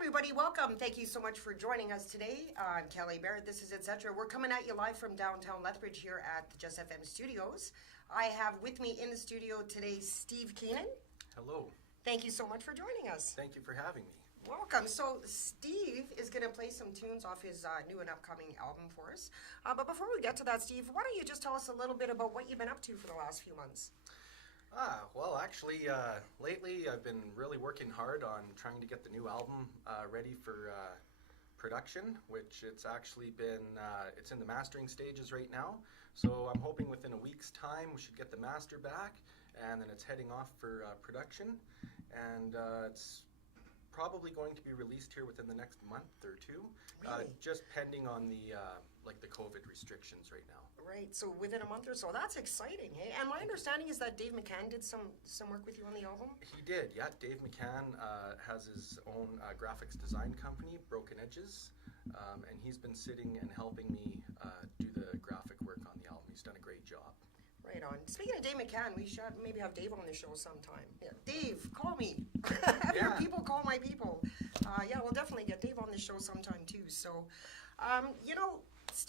everybody, welcome. Thank you so much for joining us today. I'm Kelly Barrett. This is Etc. We're coming at you live from downtown Lethbridge here at the Jess FM studios. I have with me in the studio today Steve Keenan. Hello. Thank you so much for joining us. Thank you for having me. Welcome. So Steve is going to play some tunes off his new and upcoming album for us. But before we get to that, Steve, why don't you just tell us a little bit about what you've been up to for the last few months? Well, actually, lately I've been really working hard on trying to get the new album ready for production, which it's actually been, it's in the mastering stages right now. So I'm hoping within a week's time we should get the master back, and then it's heading off for production. And it's probably going to be released here within the next month or two, Really? just pending on the like the COVID restrictions right now. Right, so within a month or so. That's exciting, hey? And my understanding is that Dave McCann did some work with you on the album? He did, yeah. Dave McCann has his own graphics design company, Broken Edges, and he's been sitting and helping me do the graphic work on the album. He's done a great job. Right on. Speaking of Dave McCann, we should maybe have Dave on the show sometime. Yeah. Dave, call me. Have your people call my people. Yeah, we'll definitely get Dave on the show sometime too. So, you know,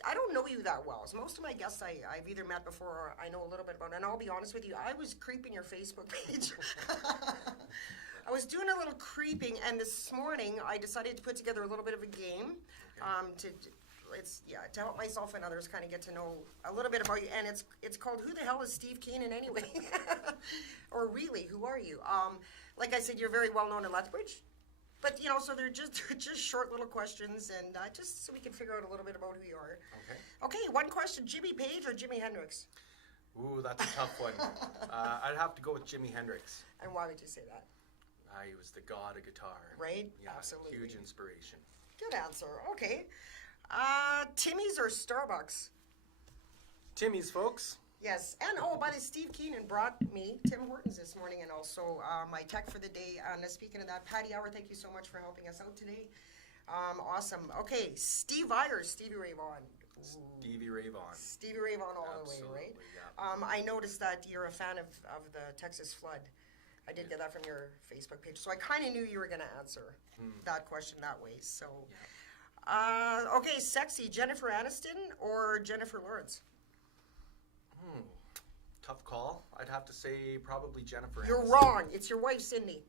I don't know you that well. So most of my guests I've either met before or I know a little bit about. And I'll be honest with you, I was creeping your Facebook page. I was doing a little creeping, and this morning I decided to put together a little bit of a game to help myself and others kind of get to know a little bit about you. And it's called Who the Hell is Steve Keenan Anyway? Or really, who are you? Like I said, you're very well known in Lethbridge. But, you know, so they're just short little questions, and just so we can figure out a little bit about who you are. Okay. Okay, one question, Jimmy Page or Jimi Hendrix? Ooh, that's a tough one. I'd have to go with Jimi Hendrix. And why would you say that? He was the god of guitar. Right? Yeah, Absolutely. huge inspiration. Good answer. Okay. Timmy's or Starbucks? Timmy's, folks. Yes, and by the Steve Keenan brought me Tim Hortons this morning, and also my tech for the day. And speaking of that, Patty Hour, thank you so much for helping us out today. Awesome. Okay, Steve Vai or Stevie Ray Vaughan? Stevie Ray Vaughan. Stevie Ray Vaughan all Absolutely, the way, right? Yeah. I noticed that you're a fan of the Texas flood. I did get that from your Facebook page, so I kind of knew you were going to answer that question that way. So, okay, sexy, Jennifer Aniston or Jennifer Lawrence? Tough call. I'd have to say probably Jennifer You're Aniston. wrong. It's your wife, Cindy.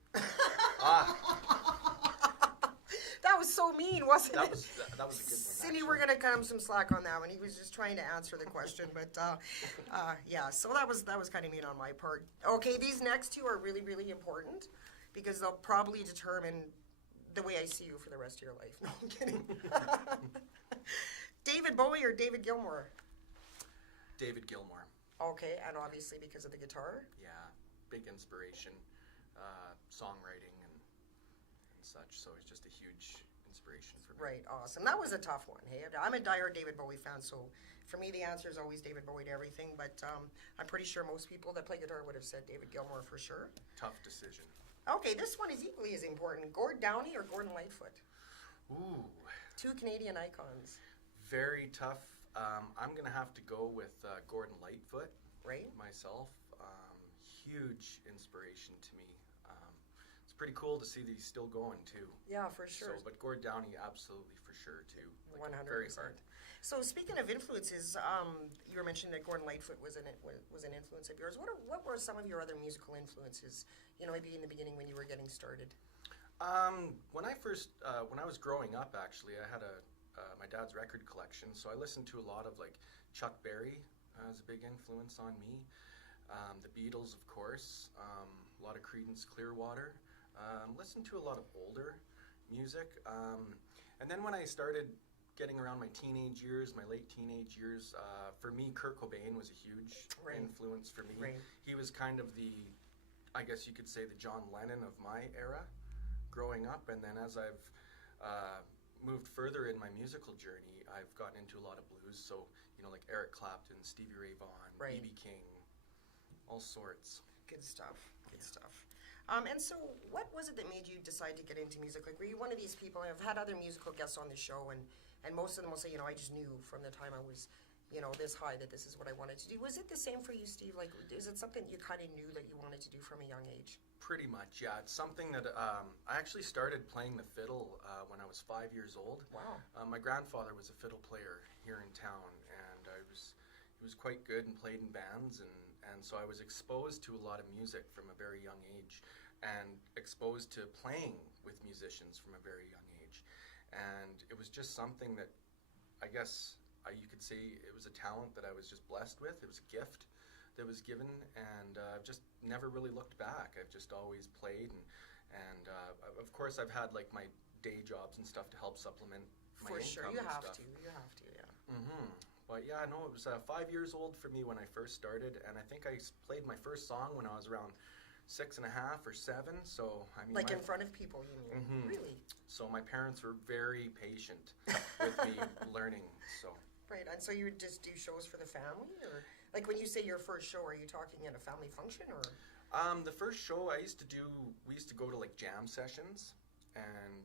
That was so mean, wasn't That it? was a good one, Cindy, actually. we're going to cut him some slack on that one. He was just trying to answer the question, but yeah, so that was kind of mean on my part. Okay, these next two are really, really important because they'll probably determine the way I see you for the rest of your life. No, I'm kidding. David Bowie or David Gilmour? David Gilmour. Okay, and obviously because of the guitar? Yeah, big inspiration, songwriting and such, so it's just a huge inspiration for me. Right, awesome. That was a tough one. Hey, I'm a diehard David Bowie fan, so for me the answer is always David Bowie to everything, but I'm pretty sure most people that play guitar would have said David Gilmour for sure. Tough decision. Okay, this one is equally as important. Gord Downie or Gordon Lightfoot? Ooh. Two Canadian icons. Very tough. I'm going to have to go with Gordon Lightfoot. Right. Myself. Huge inspiration to me. It's pretty cool to see that he's still going too. Yeah, for sure. So, but Gord Downie absolutely for sure too. 100%. Very hard. So speaking of influences, you were mentioning that Gordon Lightfoot was an influence of yours. What were some of your other musical influences? You know, maybe in the beginning when you were getting started. When I was growing up, actually, I had my dad's record collection, so I listened to a lot of like Chuck Berry as a big influence on me. The Beatles, of course. A lot of Creedence Clearwater. Listened to a lot of older music. And then when I started getting around my teenage years, my late teenage years, for me, Kurt Cobain was a huge influence for me. Right. He was kind of I guess you could say, the John Lennon of my era growing up. And then as I've moved further in my musical journey, I've gotten into a lot of blues. So, you know, like Eric Clapton, Stevie Ray Vaughan, Right. B.B. King, all sorts. Good stuff. Good stuff. And so what was it that made you decide to get into music? Like, were you one of these people? I've had other musical guests on the show, and most of them will say, you know, I just knew from the time I was this high, that this is what I wanted to do. Was it the same for you, Steve? Like, is it something you kind of knew that you wanted to do from a young age? Pretty much, yeah. It's something that I actually started playing the fiddle when I was 5 years old. Wow. My grandfather was a fiddle player here in town, and he was quite good and played in bands, and so I was exposed to a lot of music from a very young age, and exposed to playing with musicians from a very young age. And it was just something that I guess you could say it was a talent that I was just blessed with. It was a gift that was given, and I've just never really looked back. I've just always played, and of course I've had like my day jobs and stuff to help supplement my For sure, income you and have stuff. to, yeah. But yeah, no, it was 5 years old for me when I first started, and I think I played my first song when I was around 6.5 or 7. So I mean, Like in front of people, you mean? Really? So my parents were very patient with me learning. So. Right, and so you would just do shows for the family, or like when you say your first show, are you talking at a family function, or? The first show we used to go to like jam sessions, and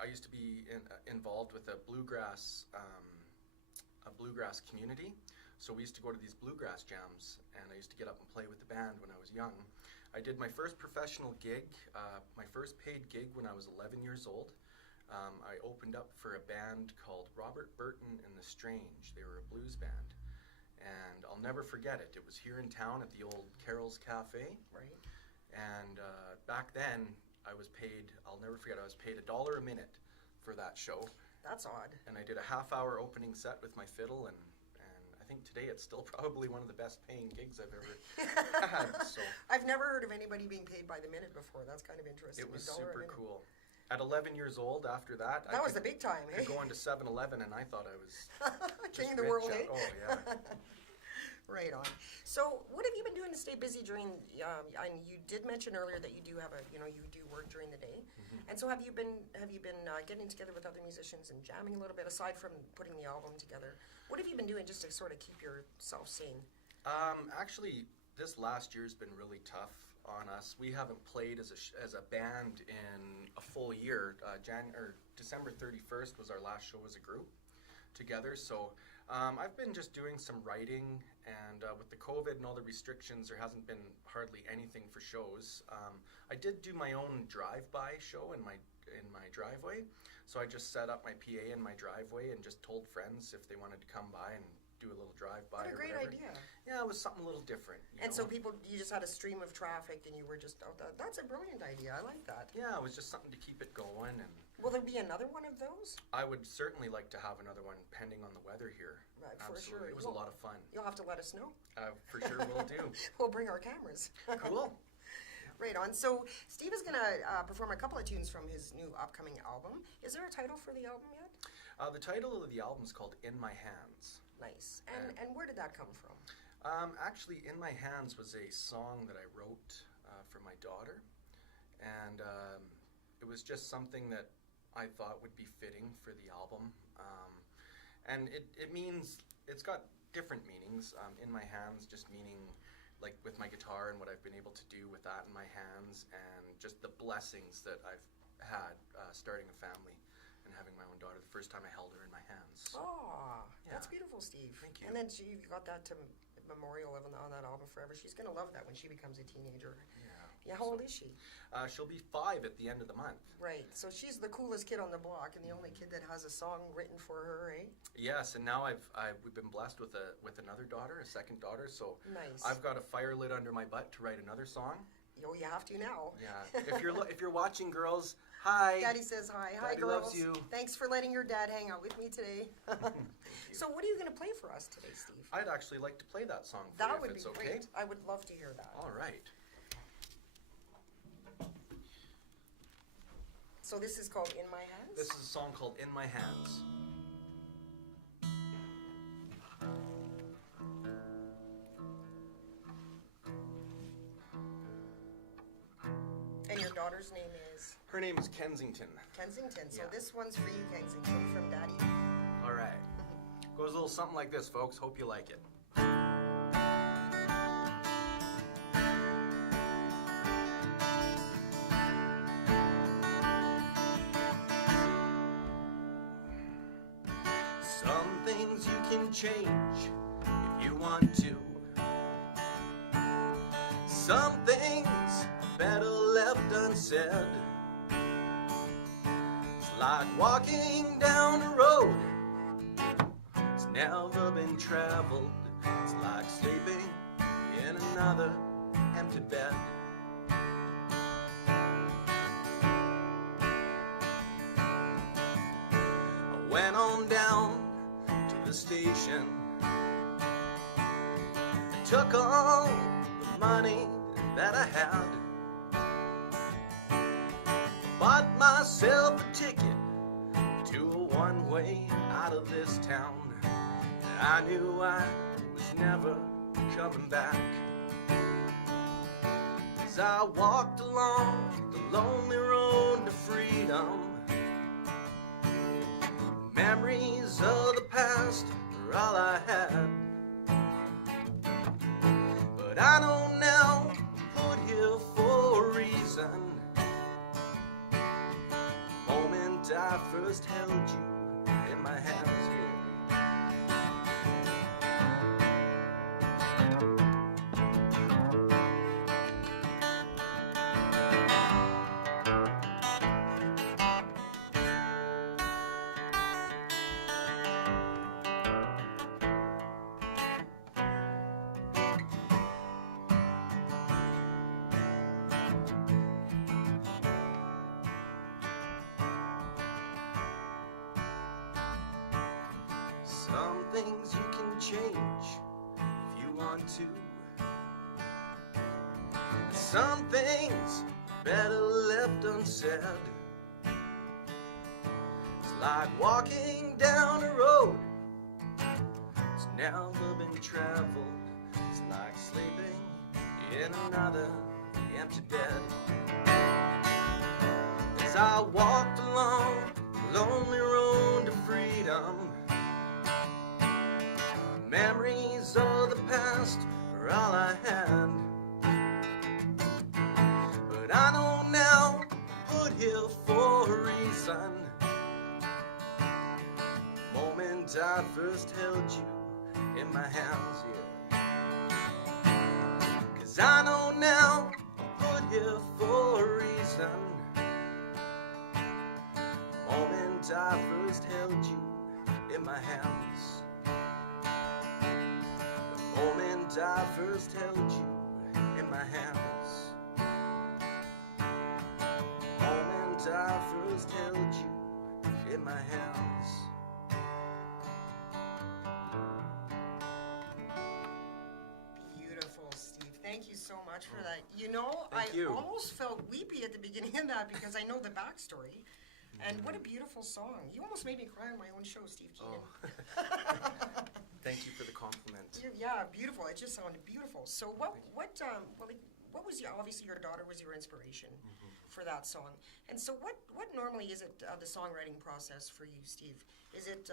I used to be involved with a bluegrass community. So we used to go to these bluegrass jams, and I used to get up and play with the band when I was young. I did my first professional gig, my first paid gig when I was 11 years old. I opened up for a band called Robert Burton and the Strange. They were a blues band, and I'll never forget it. It was here in town at the old Carol's Cafe. Right. And back then, I'll never forget, I was paid $1 a minute for that show. That's odd. And I did a half-hour opening set with my fiddle, and I think today it's still probably one of the best paying gigs I've ever had. So I've never heard of anybody being paid by the minute before. That's kind of interesting. it was $1 a super minute. cool. At 11 years old, after that, That was the big time, eh? I could go into 7-Eleven, and I thought I was King of just the rich world, eh? Oh, yeah. Right on. So, what have you been doing to stay busy during? And you did mention earlier that you do have you do work during the day. And so, have you been getting together with other musicians and jamming a little bit aside from putting the album together? What have you been doing just to sort of keep yourself sane? Actually, this last year's been really tough on us. We haven't played as a band in a full year. December 31st was our last show as a group together. So I've been just doing some writing, and with the COVID and all the restrictions, there hasn't been hardly anything for shows. I did do my own drive-by show in my driveway. So I just set up my PA in my driveway and just told friends if they wanted to come by and do a little drive-by. What a great idea. Yeah, it was something a little different. And so you just had a stream of traffic, and you were just, that's a brilliant idea. I like that. Yeah, it was just something to keep it going. And will there be another one of those? I would certainly like to have another one, pending on the weather here. Right, for Absolutely. sure. It was a lot of fun. You'll have to let us know. For sure will do. We'll bring our cameras. Cool. Right on. So Steve is going to perform a couple of tunes from his new upcoming album. Is there a title for the album yet? The title of the album is called In My Hands. Nice. And where did that come from? Actually, In My Hands was a song that I wrote for my daughter. And it was just something that I thought would be fitting for the album. And it's got different meanings. In my hands just meaning like with my guitar and what I've been able to do with that in my hands, and just the blessings that I've had starting a family and having my own daughter. The first time I held her in my hands. Oh, Yeah. that's beautiful, Steve. Thank you. And then you got that to memorial on that album forever. She's going to love that when she becomes a teenager. Yeah, how old is she? She'll be 5 at the end of the month. Right, so she's the coolest kid on the block and the only kid that has a song written for her, eh? Yes, and now we've been blessed with another daughter, a second daughter. So Nice. I've got a fire lit under my butt to write another song. Oh, you have to now. Yeah, if you're watching, girls, hi. Daddy says hi. Hi, Daddy girls. loves you. Thanks for letting your dad hang out with me today. So what are you going to play for us today, Steve? I'd actually like to play that song for That you would if be it's okay. great. I would love to hear that. All right. So this is called In My Hands? This is a song called In My Hands. And your daughter's name is? Her name is Kensington. Kensington. So Yeah. this one's for you, Kensington, from Daddy. All right. Goes a little something like this, folks. Hope you like it. Some things you can change if you want to. Some things better left unsaid. It's like walking down a road it's never been traveled. It's like sleeping in another empty bed. I went on down to the station. I took all the money that I had. Bought myself a ticket to a one-way out of this town. I knew I was never coming back. As I walked along the lonely road to freedom, memories of the past were all I had. But I know now I'm put here for a reason. Moment I first held you in my hands here. Some things you can change if you want to. And some things better left unsaid. It's like walking down a road it's never been traveled. It's like sleeping in another empty bed. As I walked along the lonely road to freedom, memories of the past are all I had. But I know now I'm put here for a reason. Moment I first held you in my hands, yeah. 'Cause I know now I'm put here for a reason. Moment I first held you in my hands. Moment I first held you in my hands. Moment I first held you in my hands. Beautiful, Steve. Thank you so much for that. You know, Thank I you. almost felt weepy at the beginning of that because I know the backstory. And what a beautiful song. You almost made me cry on my own show, Steve Keenan. Oh. Thank you for the compliment. Yeah, beautiful. It just sounded beautiful. So what was your, obviously your daughter was your inspiration for that song. And so what normally is it, the songwriting process for you, Steve? Is it,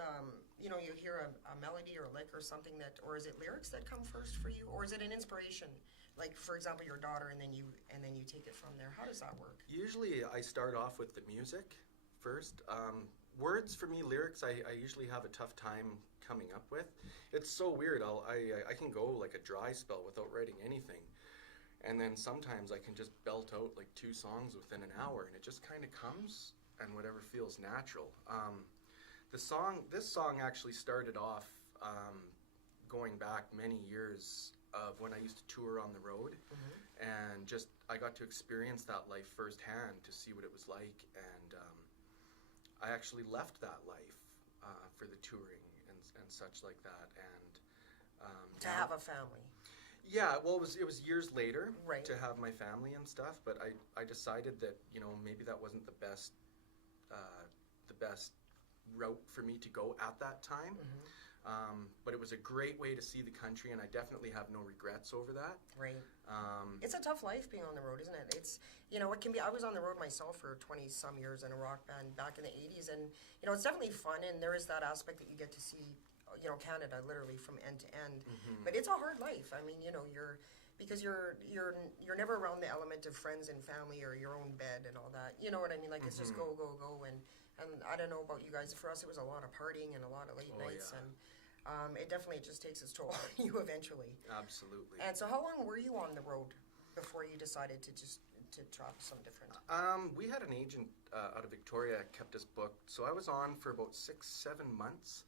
you hear a melody or a lick or something that, or is it lyrics that come first for you? Or is it an inspiration? Like, for example, your daughter and then you take it from there. How does that work? Usually I start off with the music first. Words for me, lyrics, I usually have a tough time coming up with. It's so weird. I can go like a dry spell without writing anything, and then sometimes I can just belt out like 2 songs within an hour, and it just kind of comes and whatever feels natural. This song actually started off going back many years of when I used to tour on the road, and just I got to experience that life firsthand to see what it was like, and I actually left that life for the touring and such like that, and To have a family. yeah, well, it was years later Right. to have my family and stuff, but I decided that maybe that wasn't the best route for me to go at that time. But it was a great way to see the country, and I definitely have no regrets over that. Right. It's a tough life being on the road, isn't it? It's, it can be, I was on the road myself for 20 some years in a rock band back in the 80s, and, it's definitely fun, and there is that aspect that you get to see, Canada literally from end to end. But it's a hard life. I mean, because you're never around the element of friends and family or your own bed and all that. You know what I mean? Like, it's just go, go, go, and I don't know about you guys. For us, it was a lot of partying and a lot of late nights, yeah. and it definitely just takes its toll on you eventually. Absolutely. And so, how long were you on the road before you decided to try some different? We had an agent out of Victoria kept us booked, so I was on for about 6-7 months,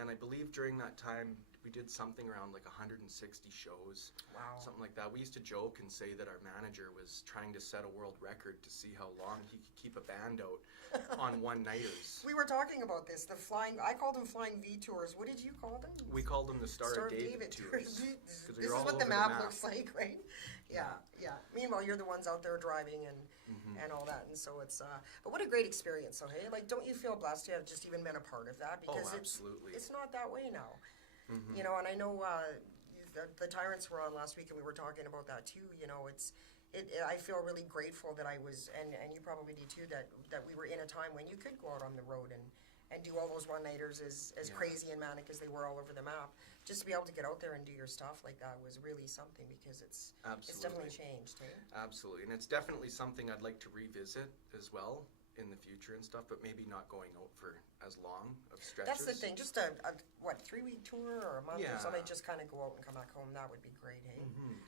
and I believe during that time we did something around like 160 shows. Wow. Something like that. We used to joke and say that our manager was trying to set a world record to see how long he could keep a band out on one-nighters. We were talking about this, I called them flying V tours. What did you call them? We called them the Star of David tours. This is what the map looks like, right? Yeah. Meanwhile, you're the ones out there driving and all that, and so it's. But what a great experience, so hey, like, don't you feel blessed to have just even been a part of that? Because absolutely. It's not that way now. You know, and I know the Tyrants were on last week, and we were talking about that too. You know, I feel really grateful that I was, and you probably do too, that we were in a time when you could go out on the road and do all those one-nighters as crazy and manic as they were all over the map. Just to be able to get out there and do your stuff like that was really something, because it's definitely changed. Eh? Absolutely, and it's definitely something I'd like to revisit as well in the future and stuff, but maybe not going out for as long of stretches. That's the thing. Just a 3-week tour or a month or something. Just kind of go out and come back home. That would be great. Hey.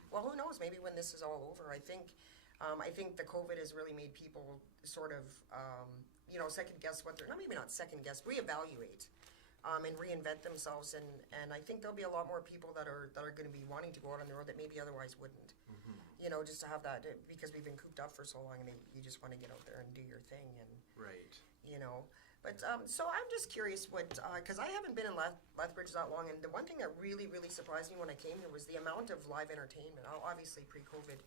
Well, who knows? Maybe when this is all over, I think the COVID has really made people sort of second guess what they're maybe not second guess, reevaluate. And reinvent themselves, and I think there'll be a lot more people that are going to be wanting to go out on the road that maybe otherwise wouldn't. You know, just to have that, because we've been cooped up for so long, and you just want to get out there and do your thing, and right. You know, but so I'm just curious what, because I haven't been in Lethbridge that long, and the one thing that really surprised me when I came here was the amount of live entertainment. Obviously pre-COVID.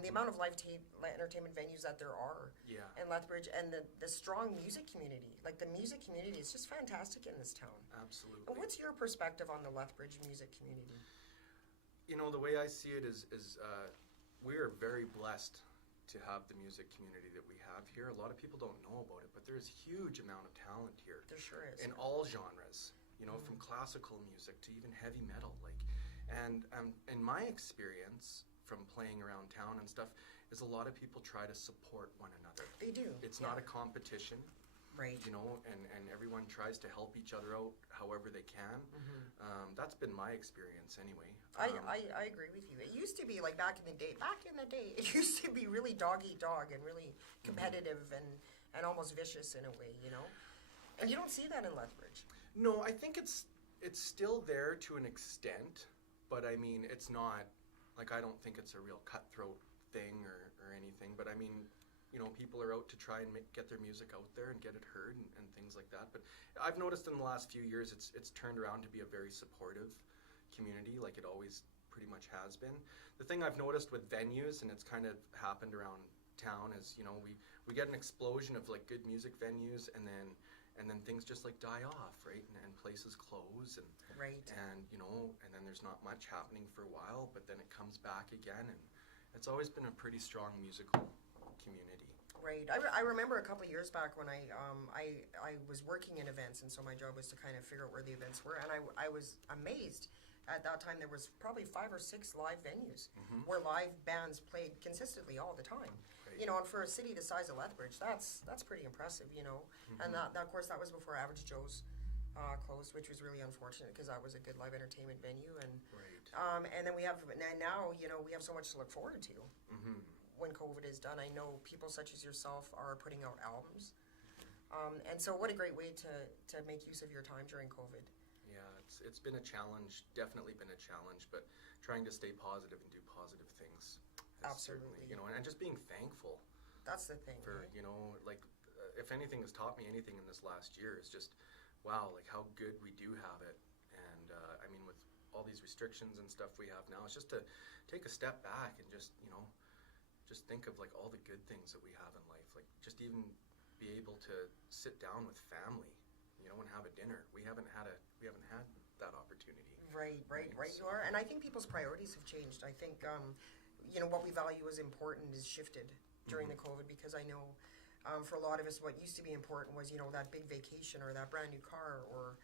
The amount of live entertainment venues that there are in Lethbridge, and the strong music community. Like, the music community is just fantastic in this town. Absolutely. And what's your perspective on the Lethbridge music community? You know, the way I see it is we are very blessed to have the music community that we have here. A lot of people don't know about it, but there's a huge amount of talent here. There sure is. In all genres, you know, from classical music to even heavy metal. And in my experience from playing around town and stuff, is a lot of people try to support one another. They do. It's not a competition. Right. You know, and everyone tries to help each other out however they can. That's been my experience anyway. I agree with you. It used to be like back in the day, it used to be really dog eat dog and really competitive and almost vicious in a way, you know? And you don't see that in Lethbridge. No, I think it's still there to an extent, but I mean, it's not, like, I don't think it's a real cutthroat thing or anything, but I mean, you know, people are out to try and get their music out there and get it heard and things like that. But I've noticed in the last few years it's turned around to be a very supportive community, like it always pretty much has been. The thing I've noticed with venues, and it's kind of happened around town, is, you know, we get an explosion of like good music venues, and then things just like die off, right? And places close, and you know, and then there's not much happening for a while, but then it comes back again, and it's always been a pretty strong musical community. Right. I remember a couple of years back when I was working in events, and so my job was to kind of figure out where the events were, and I was amazed. At that time, there was probably 5 or 6 live venues where live bands played consistently all the time. Right. You know, and for a city the size of Lethbridge, that's pretty impressive, you know. And that, of course, that was before Average Joe's closed, which was really unfortunate because that was a good live entertainment venue. And and then we have now, you know, we have so much to look forward to when COVID is done. I know people such as yourself are putting out albums, and so what a great way to make use of your time during COVID. It's been a challenge, definitely been a challenge, but trying to stay positive and do positive things. Absolutely. You know, and just being thankful. That's the thing. For, you know, like, if anything has taught me anything in this last year, is just, wow, like how good we do have it. And I mean, with all these restrictions and stuff we have now, it's just to take a step back and just, you know, just think of like all the good things that we have in life. Like, just even be able to sit down with family, you know, and have a dinner. We haven't had that opportunity. Right. You are, and I think people's priorities have changed. I think, you know, what we value as important is shifted during the COVID, because I know for a lot of us, what used to be important was, you know, that big vacation or that brand new car or,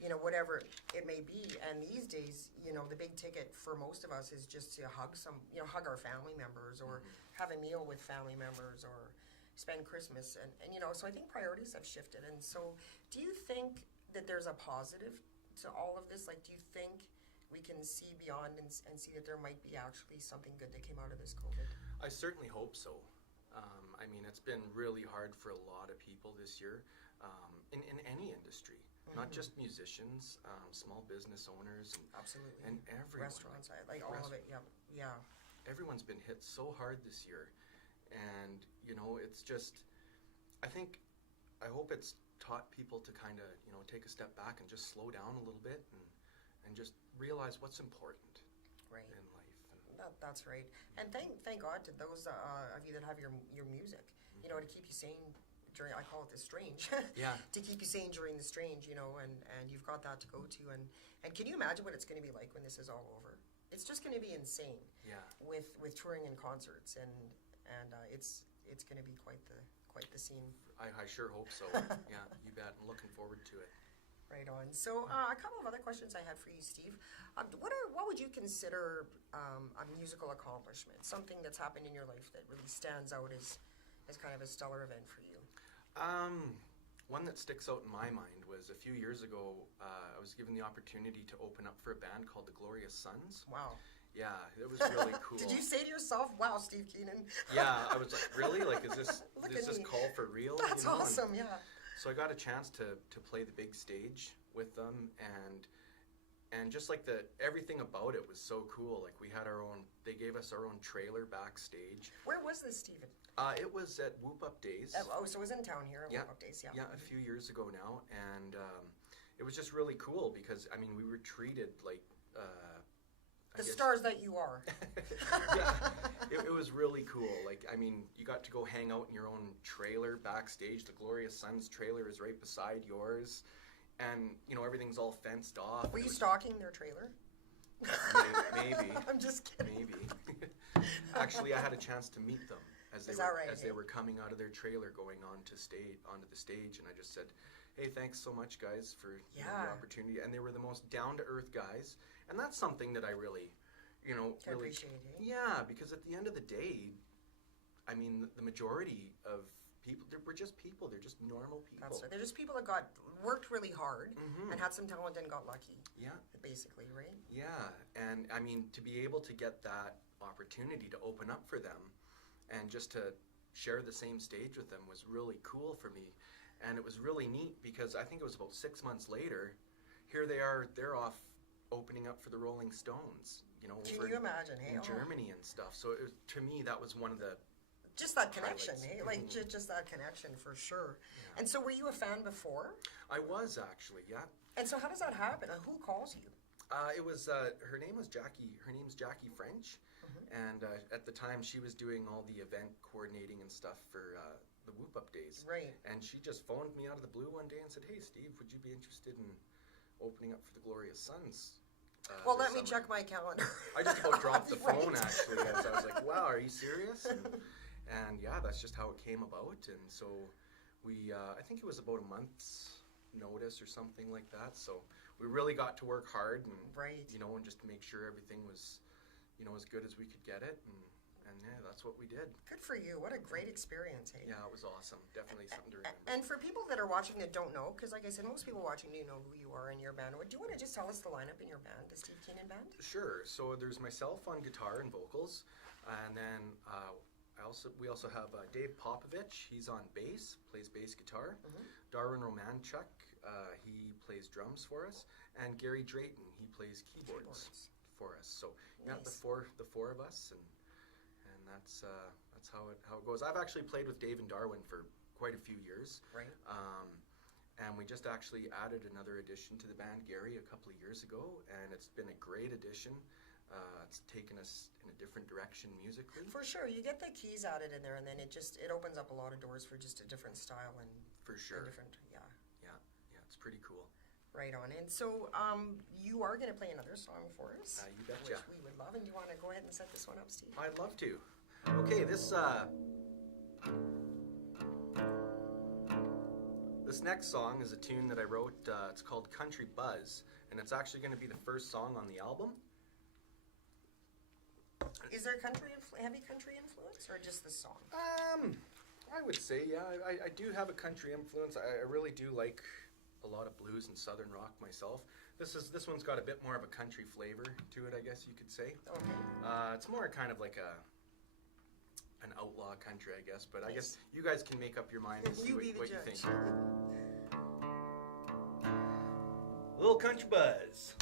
you know, whatever it may be. And these days, you know, the big ticket for most of us is just to hug our family members or have a meal with family members or, spend Christmas, and you know, so I think priorities have shifted. And so, do you think that there's a positive to all of this? Like, do you think we can see beyond and see that there might be actually something good that came out of this COVID? I certainly hope so. I mean, it's been really hard for a lot of people this year, in any industry, not just musicians, small business owners, Absolutely. and everyone. Restaurants, like all of it. Yeah, yeah. Everyone's been hit so hard this year, and you know, it's just, I hope it's taught people to kind of, you know, take a step back and just slow down a little bit and just realize what's important Right. in life. That's right. And thank God to those of you that have your music, you know, to keep you sane during, I call it the strange. Yeah. To keep you sane during the strange, you know, and you've got that to go to. And can you imagine what it's going to be like when this is all over? It's just going to be insane. Yeah. With touring and concerts, and it's going to be quite the scene. I sure hope so. Yeah, you bet. I'm looking forward to it. Right on. So a couple of other questions I had for you, Steve. What would you consider a musical accomplishment? Something that's happened in your life that really stands out as kind of a stellar event for you? One that sticks out in my mind was a few years ago, I was given the opportunity to open up for a band called the Glorious Sons. Wow. Yeah, it was really cool. Did you say to yourself, "Wow, Steve Keenan"? Yeah, I was like, really? Like, is this me. call for real? That's you know? awesome. Yeah. So I got a chance to play the big stage with them, and just like everything about it was so cool. Like, we had they gave us our own trailer backstage. Where was this, Stephen? It was at Whoop Up Days. So it was in town here at Yeah. Whoop Up Days, yeah. Yeah, a few years ago now, and it was just really cool because, I mean, we were treated like the stars that you are. Yeah, it was really cool. Like, I mean, you got to go hang out in your own trailer backstage. The Glorious Sons trailer is right beside yours, and you know, everything's all fenced off. Were you stalking their trailer? Maybe. I'm just kidding. Maybe. Actually, I had a chance to meet them as they were coming out of their trailer, going onto the stage, and I just said, "Hey, thanks so much, guys, for the opportunity." And they were the most down-to-earth guys, and that's something that I really, really appreciate it. Yeah, because at the end of the day, I mean, the majority of people, we're just people. They're just normal people. That's right. They're just people that worked really hard and had some talent and got lucky. Yeah. Basically, right? Yeah, and I mean, to be able to get that opportunity to open up for them and just to share the same stage with them was really cool for me. And it was really neat because I think it was about 6 months later, here they are, they're off opening up for the Rolling Stones, you know, Can over you imagine, in Germany and stuff. So to me, that was one of the just that connection, highlights. Like just that connection for sure. Yeah. And so were you a fan before? I was actually, yeah. And so how does that happen? Who calls you? It was her name was Jackie. Her name's Jackie French, and at the time she was doing all the event coordinating and stuff for the Whoop Up Days. Right. And she just phoned me out of the blue one day and said, "Hey, Steve, would you be interested in opening up for the Glorious Sons?" Well, let me check my calendar. I just about dropped the phone actually, as I was like, "Wow, are you serious?" And yeah, that's just how it came about. And so we, I think it was about a month's notice or something like that. So we really got to work hard and you know, and just to make sure everything was, you know, as good as we could get it. And yeah, that's what we did. Good for you. What a great experience, hey? Yeah, it was awesome. Definitely something to remember. And for people that are watching that don't know, because like I said, most people watching do know who you are in your band. Do you want to just tell us the lineup in your band, the Steve Keenan Band? Sure. So there's myself on guitar and vocals, and then we also have Dave Popovich. He's on bass, plays bass guitar. Darwin Romanchuk, he plays drums for us, and Gary Drayton, he plays keyboards for us. So yeah, the four of us, and that's how it goes. I've actually played with Dave and Darwin for quite a few years. Right. And we just actually added another addition to the band, Gary, a couple of years ago, and it's been a great addition. It's taken us in a different direction musically. For sure, you get the keys added in there, and then it opens up a lot of doors for just a different style and for sure. Yeah, it's pretty cool. Right on. And so you are going to play another song for us. You betcha. Which we would love. And do you want to go ahead and set this one up, Steve? I'd love to. Okay, this next song is a tune that I wrote. It's called Country Buzz, and it's actually going to be the first song on the album. Is there heavy country influence, or just the song? I would say, yeah, I do have a country influence. I really do like a lot of blues and southern rock myself. This one's got a bit more of a country flavor to it, I guess you could say. Okay. It's more kind of like an outlaw country, I guess. But I guess you guys can make up your mind and see what you think. Little Country Buzz.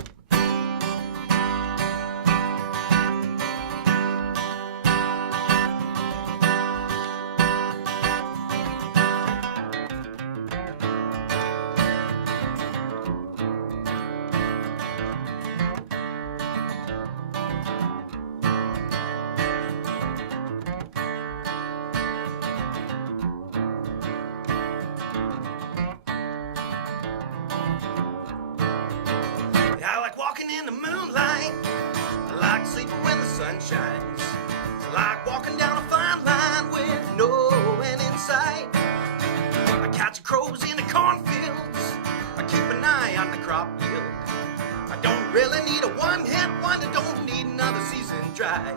In the moonlight, I like sleeping when the sun shines. I like walking down a fine line with no end in sight. I catch crows in the cornfields. I keep an eye on the crop yield. I don't really need a one-hit wonder, don't need another season dry.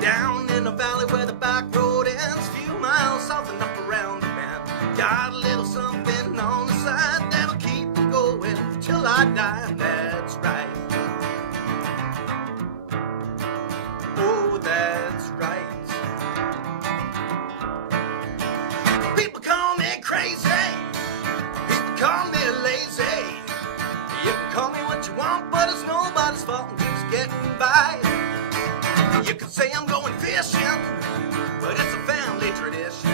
Down in the valley where the back road ends, few miles south and up around the bend, got a little something on the side that'll keep me going till I die, that's right. Oh, that's right. People call me crazy. People call me lazy. You can call me what you want, but it's nobody's fault. I'm just getting by. You can say I'm going fishing, but it's a family tradition.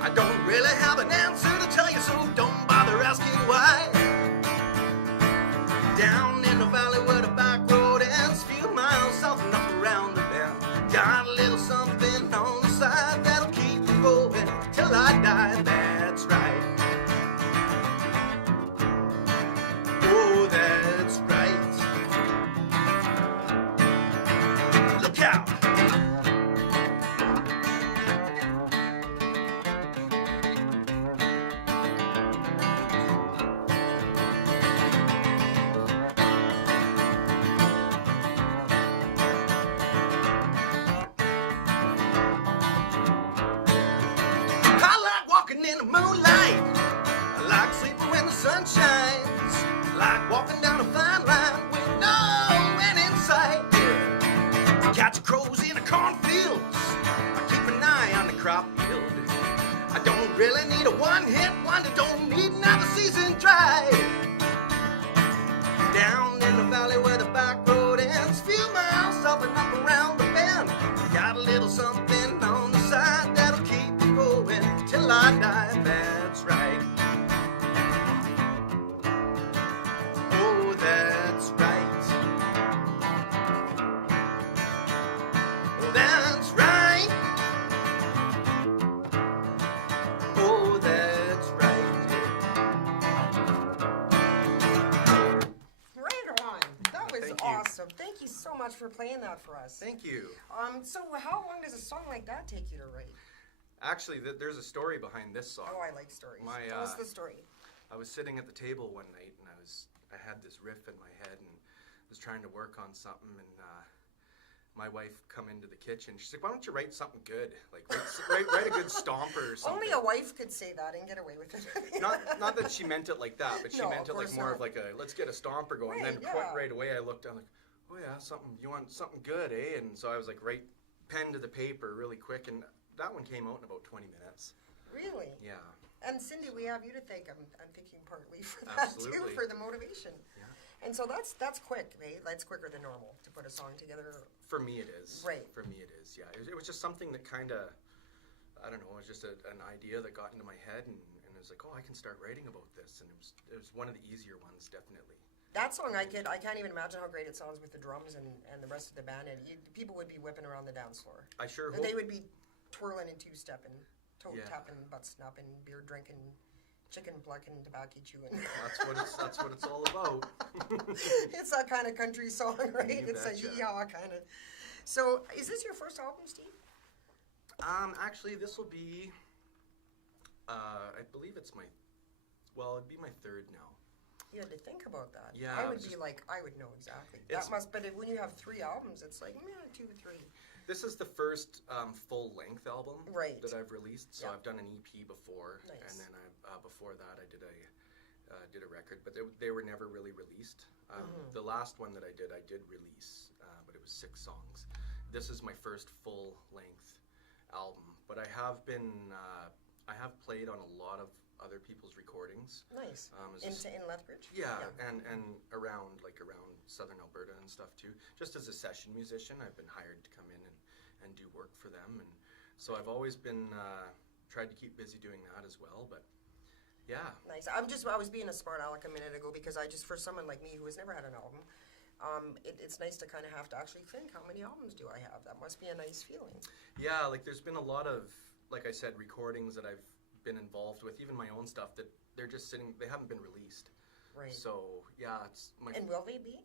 I don't really have an answer to tell you, so don't bother asking why. Down in the valley where the back road ends, few miles south and up around the bend, got a little something on the side that'll keep me going till I die, that's right. Oh, that's right. Look out. In the moonlight, I like sleeping when the sun shines. I like walking down a fine line with no end in sight. Yeah. Catch crows in the cornfields. I keep an eye on the crop yield. I don't really need a one-hit wonder, don't need another season dry. Down in the valley where the back road ends, few miles south and up around the bend, got a little something on the side that'll keep me going till I die, that's right. Oh, that's right. Oh, that's right. Oh, that's right. Right on. That was awesome. Thank you so much for playing that for us. Thank you. So how long does a song like that take you to write? Actually, there's a story behind this song. Oh, I like stories. Tell us the story. I was sitting at the table one night, and I had this riff in my head, and was trying to work on something, and my wife come into the kitchen. She's like, "Why don't you write something good? Like write a good stomper or something." Only a wife could say that and get away with it. not that she meant it like that, but she No, meant of it like course more not. of like a let's get a stomper going. Right, And then right away I looked down like, "Oh yeah, something. You want something good, eh?" And so I was like, write pen to the paper really quick, and that one came out in about 20 minutes. Really? Yeah. And Cindy, we have you to thank. I'm thinking partly for that Absolutely. too, for the motivation. Yeah. And so that's quick, eh? That's quicker than normal to put a song together. For me it is. Right. For me it is, yeah. It was just something that kind of, I don't know, it was just an idea that got into my head, and it was like, oh, I can start writing about this. And it was one of the easier ones, definitely. That song, I can't even imagine how great it sounds with the drums and the rest of the band. And people would be whipping around the dance floor. I sure And hope. they would be twirling and two-stepping, toe Yeah. tapping, butt snapping, beer drinking, chicken plucking, tobacco chewing. That's what it's all about. It's that kind of country song, right? You It's a betcha. yee-haw kind of. So, is this your first album, Steve? Actually, this will be, I believe it'd be my third now. You had to think about that. Yeah, I it would was be just- like, I would know exactly. It's- That must, but when you have 3 albums, it's like, 2, 3. This is the first full-length album Right. that I've released. So Yeah. I've done an EP before, Nice. and then before that I did a record, but they were never really released. The last one that I did release, but it was 6 songs. This is my first full-length album, but I have played on a lot of other people's recordings. Nice. As a- In Lethbridge? Yeah, and around southern Alberta and stuff too. Just as a session musician, I've been hired to come in and do work for them, and so I've always been tried to keep busy doing that as well. But yeah, Nice. I was being a smart aleck a minute ago because for someone like me who has never had an album, it's nice to kind of have to actually think, how many albums do I have? That must be a nice feeling. yeah. Like there's been a lot of, like I said, recordings that I've been involved with, even my own stuff that they're just sitting. They haven't been released. Right. So yeah, it's my. And will they be?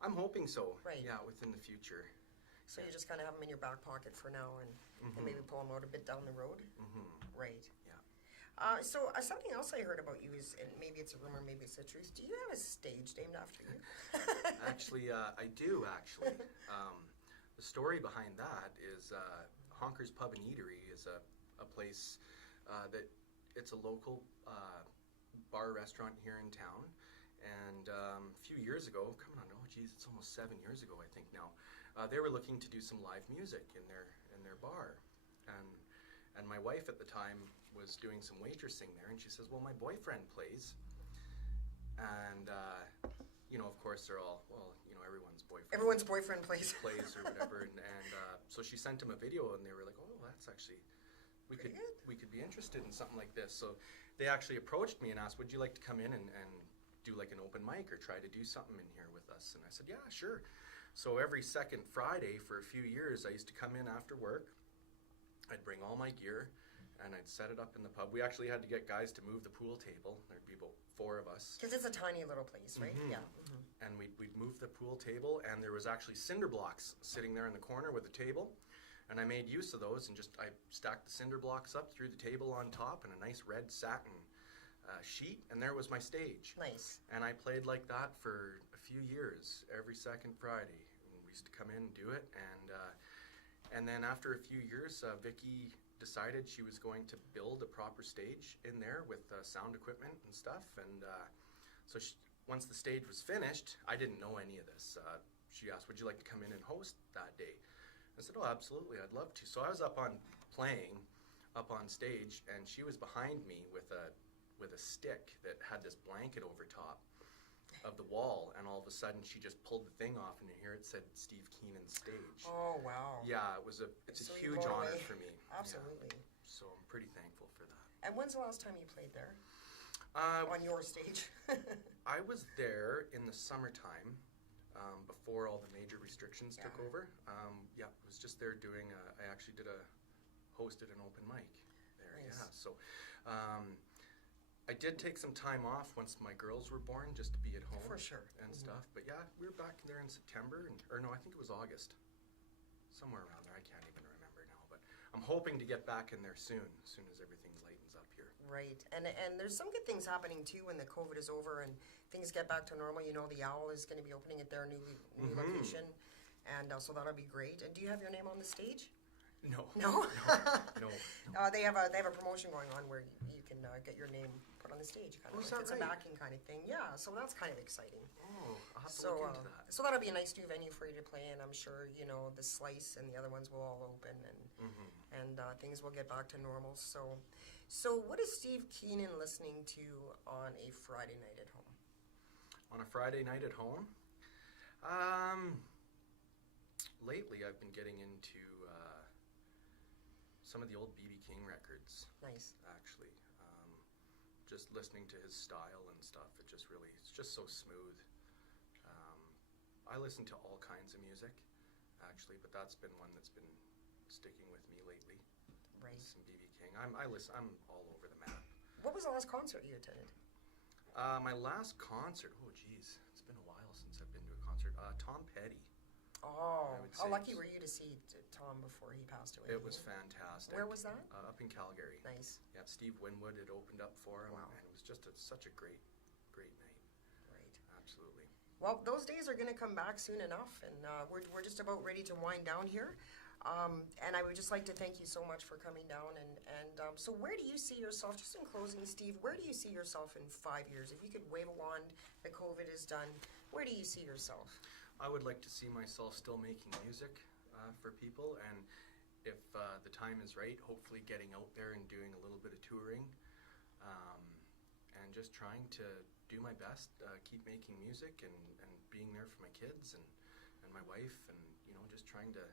I'm hoping so. Right. Yeah, within the future. So you just kind of have them in your back pocket for now and maybe pull them out a bit down the road? Right. Yeah. So something else I heard about you is, and maybe it's a rumor, maybe it's the truth, do you have a stage named after you? Actually, I do actually. The story behind that is Honker's Pub and Eatery is a place that it's a local bar restaurant here in town. And a few years ago, coming on, it's almost 7 years ago, I think now. They were looking to do some live music in their bar, and my wife at the time was doing some waitressing there, and she says, "Well, my boyfriend plays," and of course they're all, everyone's boyfriend Plays. plays or whatever, and so she sent him a video, and they were like, "Oh, that's actually we could be interested in something like this." So they actually approached me and asked, "Would you like to come in and do like an open mic or try to do something in here with us?" And I said, "Yeah, sure." So every second Friday for a few years, I used to come in after work. I'd bring all my gear, and I'd set it up in the pub. We actually had to get guys to move the pool table. There'd be about 4 of us. Because it's a tiny little place, right? Yeah. And we'd move the pool table, and there was actually cinder blocks sitting there in the corner with the table. And I made use of those, and I stacked the cinder blocks up, threw the table on top, and a nice red satin sheet, and there was my stage. Nice. And I played like that for a few years, every second Friday. And we used to come in and do it, and then after a few years, Vicky decided she was going to build a proper stage in there with sound equipment and stuff. And so once the stage was finished, I didn't know any of this. She asked, "Would you like to come in and host that day?" I said, "Oh, absolutely, I'd love to." So I was playing up on stage, and she was behind me with a stick that had this blanket over top of the wall, and all of a sudden she just pulled the thing off, and here it said Steve Keenan's stage. Oh, wow. Yeah, it's So a you huge blown honor away. for me. Absolutely. Yeah. So I'm pretty thankful for that. And when's the last time you played there? On your stage? I was there in the summertime, before all the major restrictions took Yeah. over. Yeah, I was just there doing. I actually hosted an open mic there. Nice. Yeah, so I did take some time off once my girls were born, just to be at home For sure. and stuff. But yeah, we were back there in September, or no, I think it was August, somewhere around there. I can't even remember now, but I'm hoping to get back in there soon as everything lightens up here. Right. And there's some good things happening too when the COVID is over and things get back to normal. The Owl is going to be opening at their new location. And so that'll be great. And do you have your name on the stage? No. No? No. They have a promotion going on where you can get your name put on the stage. Kind of Oh, is like that it's a right? backing kind of thing. Yeah, so that's kind of exciting. Oh, I'll have to So, look into that. so that'll be a nice new venue for you to play in. I'm sure the Slice and the other ones will all open, and things will get back to normal. So what is Steve Keenan listening to on a Friday night at home? On a Friday night at home, lately I've been getting into some of the old B.B. King records. Nice. Actually, just listening to his style and stuff, it's just so smooth. I listen to all kinds of music, actually, but that's been one that's been sticking with me lately. Right. Some B.B. King. I'm all over the map. What was the last concert you attended? My last concert, oh geez, it's been a while since I've been to a concert. Tom Petty. Oh, I would how say lucky it's- were you to see Tom before he passed away? It was fantastic. Where was that? Up in Calgary. Nice. Yeah, Steve Winwood had opened up for him, Wow. and it was just such a great night. Absolutely. Well, those days are going to come back soon enough, and we're just about ready to wind down here. And I would just like to thank you so much for coming down. And so where do you see yourself, just in closing, Steve, where do you see yourself in 5 years? If you could wave a wand, the COVID is done, where do you see yourself? I would like to see myself still making music for people, and if the time is right, hopefully getting out there and doing a little bit of touring, and just trying to do my best, keep making music and being there for my kids and my wife, and just trying to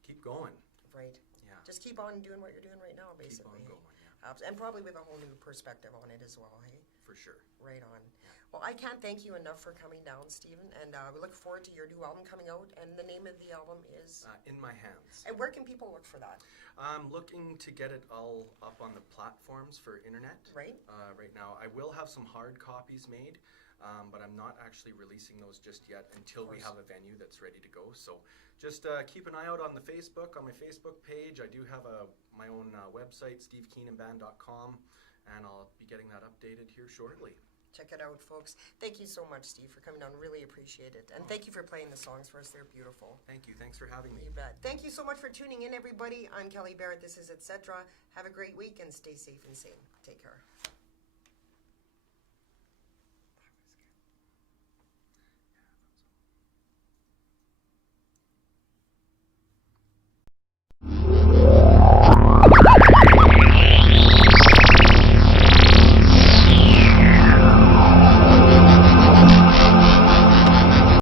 keep going. Right. Yeah. Just keep on doing what you're doing right now, basically. Keep on going, yeah. And probably with a whole new perspective on it as well, hey? For sure. Right on. Yeah. Well, I can't thank you enough for coming down, Stephen, and we look forward to your new album coming out, and the name of the album is? In My Hands. And where can people look for that? I'm looking to get it all up on the platforms for internet. Right. Right now. I will have some hard copies made, but I'm not actually releasing those just yet until we have a venue that's ready to go. So just keep an eye out on the Facebook, on my Facebook page. I do have my own website, stevekeenanband.com, and I'll be getting that updated here shortly. Check it out, folks. Thank you so much, Steve, for coming down. Really appreciate it. And thank you for playing the songs for us. They're beautiful. Thank you. Thanks for having me. You bet. Thank you so much for tuning in, everybody. I'm Kelly Barrett. This is Etc. Have a great week and stay safe and sane. Take care.